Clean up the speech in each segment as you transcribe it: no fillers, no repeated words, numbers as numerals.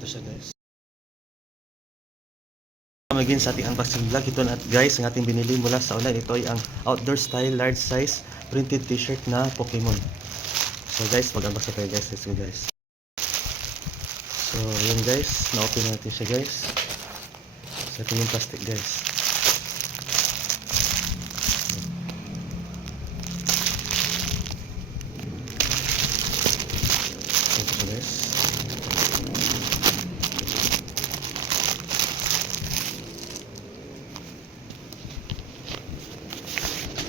Ito siya guys. Maging sa ating unboxing vlog. Ito na guys, ang ating binili mula sa online. Ito ay ang outdoor style large size printed t-shirt na Pokemon. So guys, mag-unbox na tayo guys. Let's go guys. So yun guys, na-open natin siya guys. So ito yung plastic guys. Ito siya guys.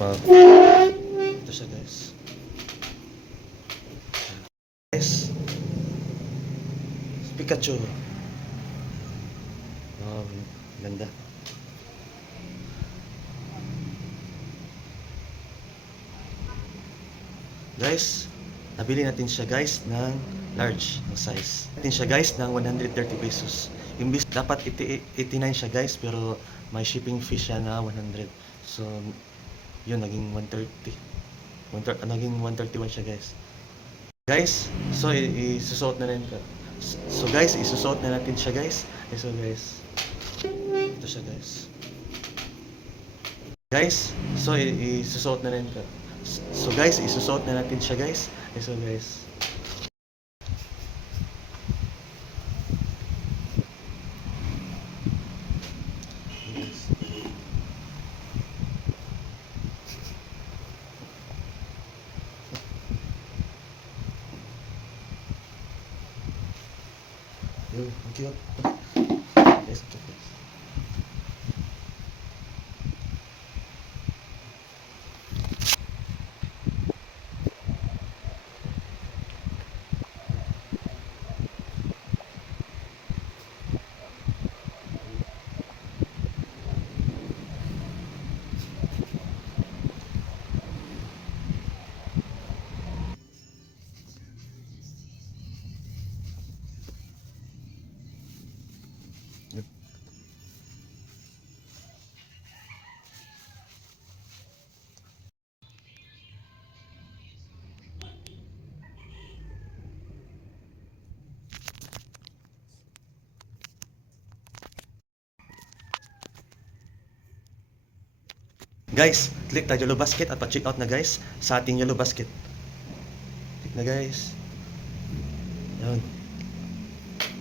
Ito siya guys. Guys, Pikachu. Oh, ganda. Guys, nabili natin siya guys ng large ng size. Natin siya guys ng 130 pesos. Imbis dapat 89 siya guys, pero may shipping fee siya na 100. So yun, naging 130. Naging 131 siya guys. Guys, so isusuot na natin. So guys, isusuot na natin siya guys. So guys, ito siya guys. Guys, so isusuot na natin. So guys, isusuot na natin siya guys. So guys. Yun, ang cute. Yes, cute guys. Yep. Guys, click tayo yellow basket at pa-check out na guys sa ating yellow basket. Click na guys. Yun.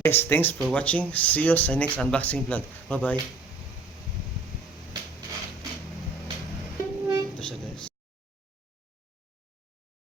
Guys, thanks for watching. See you sa next unboxing vlog. Bye-bye.